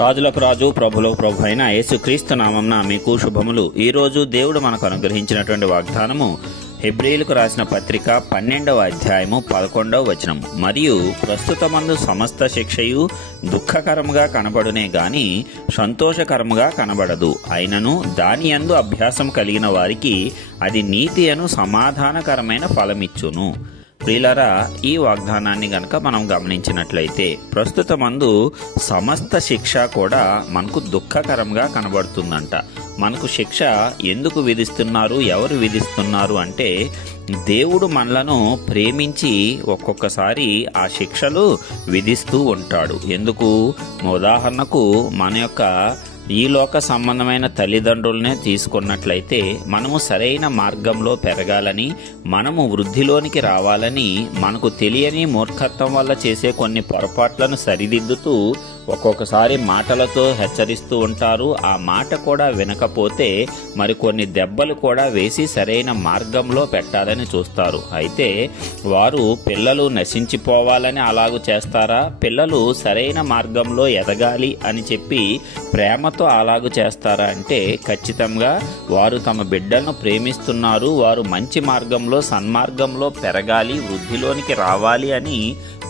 రాజులకు రాజు ప్రభులకు ప్రభు అయిన యేసుక్రీస్తు నామమున మీకు శుభములు. ఈ రోజు దేవుడు మనకు అనుగ్రహించినటువంటి వాగ్దానము హెబ్రీయులకు రాసిన పత్రిక 12వ అధ్యాయము 11వ వచనం. మరియు ప్రస్తుతమందు సమస్త శిక్షయు దుఃఖకరముగా కనబడునే గాని సంతోషకరముగా కనబడదు. అయినను దాని యందు అభ్యాసం కలిగిన వారికి అది నీతి అను సమాధానకరమైన ఫలమిచ్చును. ప్రియులారా, ఈ వాగ్దానాన్ని గనక మనం గమనించినట్లయితే ప్రస్తుతమందు సమస్త శిక్ష కూడా మనకు దుఃఖకరంగా కనబడుతుందంట. మనకు శిక్ష ఎందుకు విధిస్తున్నారు, ఎవరు విధిస్తున్నారు అంటే దేవుడు మనలను ప్రేమించి ఒక్కొక్కసారి ఆ శిక్షలు విధిస్తూ ఉంటాడు. ఎందుకు? ఉదాహరణకు మన యొక్క ఈ లోక సంబంధమైన తల్లిదండ్రులనే తీసుకున్నట్లయితే మనము సరైన మార్గంలో పెరగాలని, మనము వృద్ధిలోనికి రావాలని మనకు తెలియని మూర్ఖత్వం వల్ల చేసే కొన్ని పొరపాట్లను సరిదిద్దుతూ ఒక్కొక్కసారి మాటలతో హెచ్చరిస్తూ ఉంటారు. ఆ మాట కూడా వినకపోతే మరికొన్ని దెబ్బలు కూడా వేసి సరైన మార్గంలో పెట్టాలని చూస్తారు. అయితే వారు పిల్లలు నశించిపోవాలని అలాగూ చేస్తారా? పిల్లలు సరైన మార్గంలో ఎదగాలి అని చెప్పి ప్రేమతో అలాగూ చేస్తారా అంటే ఖచ్చితంగా వారు తమ బిడ్డలను ప్రేమిస్తున్నారు, వారు మంచి మార్గంలో సన్మార్గంలో పెరగాలి, వృద్ధిలోనికి రావాలి అని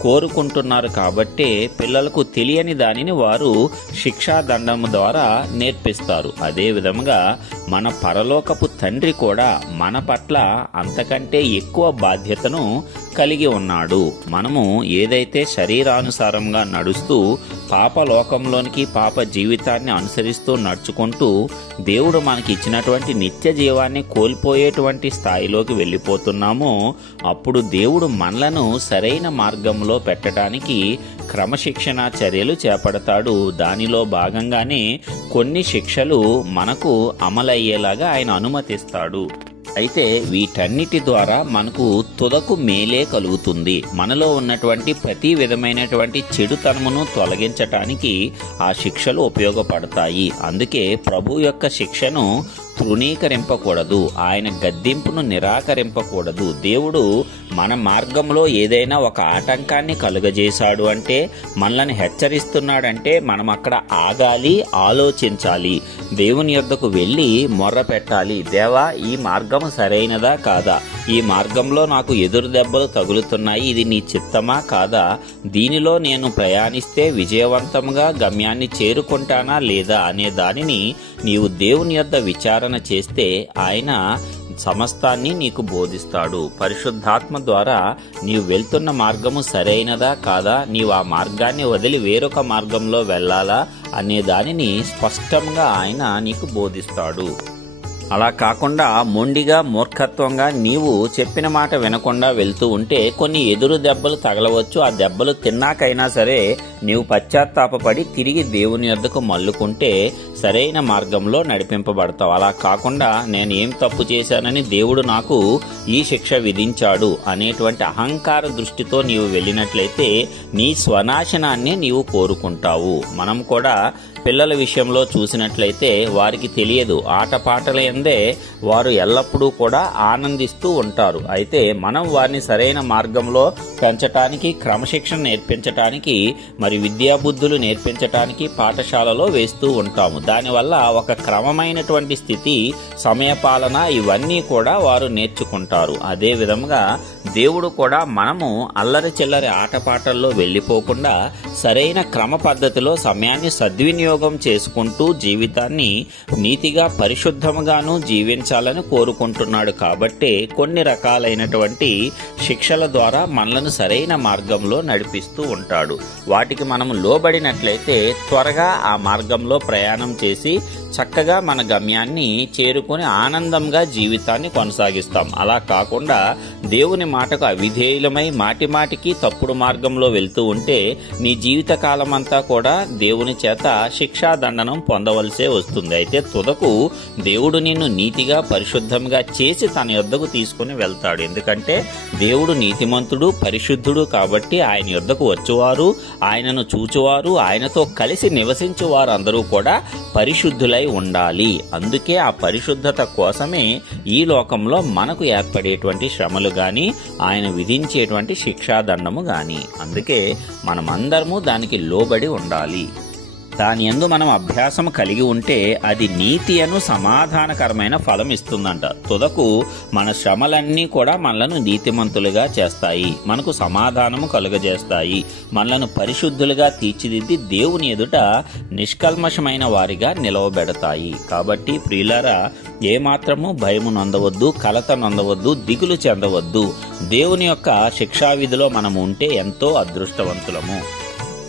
కోరుకుంటున్నారు. కాబట్టే పిల్లలకు తెలియని దానిని వారు శిక్షాదండము ద్వారా నేర్పిస్తారు. అదే విధంగా మన పరలోకపు తండ్రి కూడా మన పట్ల అంతకంటే ఎక్కువ బాధ్యతను కలిగి ఉన్నాడు. మనము ఏదైతే శరీరానుసారంగా నడుస్తూ పాపలోకంలోనికి, పాప జీవితాన్ని అనుసరిస్తూ నడుచుకుంటూ దేవుడు మనకి ఇచ్చినటువంటి నిత్య జీవాన్ని కోల్పోయేటువంటి స్థాయిలోకి వెళ్ళిపోతున్నామో అప్పుడు దేవుడు మనలను సరైన మార్గంలో పెట్టడానికి క్రమశిక్షణ చర్యలు చేపడతాడు. దానిలో భాగంగానే కొన్ని శిక్షలు మనకు అమలయ్యేలాగా ఆయన అనుమతిస్తాడు. అయితే వీటన్నిటి ద్వారా మనకు తుదకు మేలే కలుగుతుంది. మనలో ఉన్నటువంటి ప్రతి విధమైనటువంటి చెడుతనమును తొలగించటానికి ఆ శిక్షలు ఉపయోగపడతాయి. అందుకే ప్రభు యొక్క శిక్షను తృణీకరింపకూడదు, ఆయన గద్దింపును నిరాకరింపకూడదు. దేవుడు మన మార్గంలో ఏదైనా ఒక ఆటంకాన్ని కలుగజేశాడు అంటే, మనల్ని హెచ్చరిస్తున్నాడంటే మనం అక్కడ ఆగాలి, ఆలోచించాలి, దేవుని యొద్దకు వెళ్ళి మొర్ర పెట్టాలి. దేవా, ఈ మార్గం సరైనదా కాదా? ఈ మార్గంలో నాకు ఎదురు దెబ్బలు తగులుతున్నాయి, ఇది నీ చిత్తమా కాదా? దీనిలో నేను ప్రయాణిస్తే విజయవంతంగా గమ్యాన్ని చేరుకుంటానా లేదా అనే దానిని నీవు దేవుని యొద్ద విచారణ చేస్తే ఆయన సమస్తాన్ని నీకు బోధిస్తాడు. పరిశుద్ధాత్మ ద్వారా నీవు వెళ్తున్న మార్గము సరైనదా కాదా, నీవు ఆ మార్గాన్ని వదిలి వేరొక మార్గంలో వెళ్ళాలా అనే దానిని స్పష్టంగా ఆయన నీకు బోధిస్తాడు. అలా కాకుండా మొండిగా మూర్ఖత్వంగా నీవు చెప్పిన మాట వినకుండా వెళ్తూ ఉంటే కొన్ని ఎదురు దెబ్బలు తగలవచ్చు. ఆ దెబ్బలు తిన్నాకైనా సరే నీవు పశ్చాత్తాపపడి తిరిగి దేవుని యొద్దకు మల్లుకుంటే సరైన మార్గంలో నడిపింపబడతావు. అలా కాకుండా నేను ఏం తప్పు చేశానని దేవుడు నాకు ఈ శిక్ష విధించాడు అనేటువంటి అహంకార దృష్టితో నీవు వెళ్ళినట్లయితే నీ స్వనాశనాన్ని నీవు కోరుకుంటావు. మనం కూడా పిల్లల విషయంలో చూసినట్లయితే వారికి తెలియదు, ఆటపాటల యందే వారు ఎల్లప్పుడూ కూడా ఆనందిస్తూ ఉంటారు. అయితే మనం వారిని సరైన మార్గంలో పెంచటానికి, క్రమశిక్షణ నేర్పించటానికి, మరి విద్యాబుద్ధులు నేర్పించటానికి పాఠశాలలో వేస్తూ ఉంటాము. దానివల్ల ఒక క్రమమైనటువంటి స్థితి, సమయపాలన ఇవన్నీ కూడా వారు నేర్చుకుంటారు. అదే విధంగా దేవుడు కూడా మనము అల్లరి చిల్లరి ఆటపాటల్లో వెళ్లిపోకుండా సరైన క్రమ పద్ధతిలో సమయాన్ని సద్వినియోగం చేసుకుంటూ జీవితాన్ని నీతిగా పరిశుద్ధముగాను జీవించాలని కోరుకుంటున్నాడు. కాబట్టే కొన్ని రకాలైనటువంటి శిక్షల ద్వారా మనలను సరైన మార్గంలో నడిపిస్తూ ఉంటాడు. వాటికి మనము లోబడినట్లయితే త్వరగా ఆ మార్గంలో ప్రయాణం చేసి చక్కగా మన గమ్యాన్ని చేరుకుని ఆనందంగా జీవితాన్ని కొనసాగిస్తాం. అలా కాకుండా దేవుని మాటకు అవిధేయులమై మాటిమాటికి తప్పుడు మార్గంలో వెళ్తూ ఉంటే నీ జీవిత కాలం అంతా కూడా దేవుని చేత శిక్షాదండనం పొందవలసే వస్తుంది. అయితే తుదకు దేవుడు నిన్ను నీతిగా పరిశుద్ధంగా చేసి తన యొద్దకు తీసుకుని వెళ్తాడు. ఎందుకంటే దేవుడు నీతిమంతుడు, పరిశుద్ధుడు. కాబట్టి ఆయన యొద్దకు వచ్చువారు, ఆయనను చూచువారు, ఆయనతో కలిసి నివసించువారు అందరూ కూడా పరిశుద్ధులై ఉండాలి. అందుకే ఆ పరిశుద్ధత కోసమే ఈ లోకంలో మనకు ఏర్పడేటువంటి శ్రమలు గాని, ఆయన విధించేటువంటి శిక్షాదండము గాని. అందుకే మనమందరము దానికి లోబడి ఉండాలి. దాని యందు మనం అభ్యాసం కలిగి ఉంటే అది నీతి అను సమాధానకరమైన ఫలం ఇస్తుందంట. తుదకు మన శ్రమలన్నీ కూడా మనలను నీతిమంతులుగా చేస్తాయి, మనకు సమాధానము కలుగజేస్తాయి, మనలను పరిశుద్ధులుగా తీర్చిదిద్ది దేవుని ఎదుట నిష్కల్మషమైన వారిగా నిలవబెడతాయి. కాబట్టి ప్రియులారా, ఏమాత్రము భయము నొందవద్దు, కలత నొందవద్దు, దిగులు చెందవద్దు. దేవుని యొక్క శిక్షావిధిలో మనము ఉంటే ఎంతో అదృష్టవంతులము.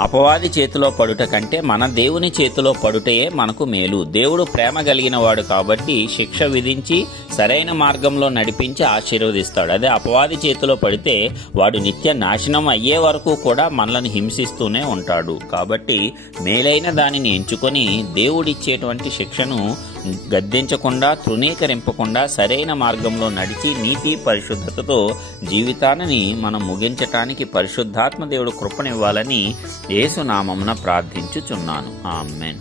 అపవాది చేతిలో పడుట కంటే మన దేవుని చేతిలో పడుటయే మనకు మేలు. దేవుడు ప్రేమ కలిగిన వాడు కాబట్టి శిక్ష విధించి సరైన మార్గంలో నడిపించి ఆశీర్వదిస్తాడు. అదే అపవాది చేతిలో పడితే వాడు నిత్య నాశనం అయ్యే వరకు కూడా మనల్ని హింసిస్తూనే ఉంటాడు. కాబట్టి మేలైన దానిని ఎంచుకొని దేవుడిచ్చేటువంటి శిక్షను గద్దించకుండా, తృణీకరింపకుండా సరైన మార్గంలో నడిచి నీతి పరిశుద్ధతతో జీవితాన్ని మనం ముగించటానికి పరిశుద్ధాత్మ దేవుడు కృపనివ్వాలని యేసు నామమున ప్రార్థించుచున్నాను. ఆమేన్.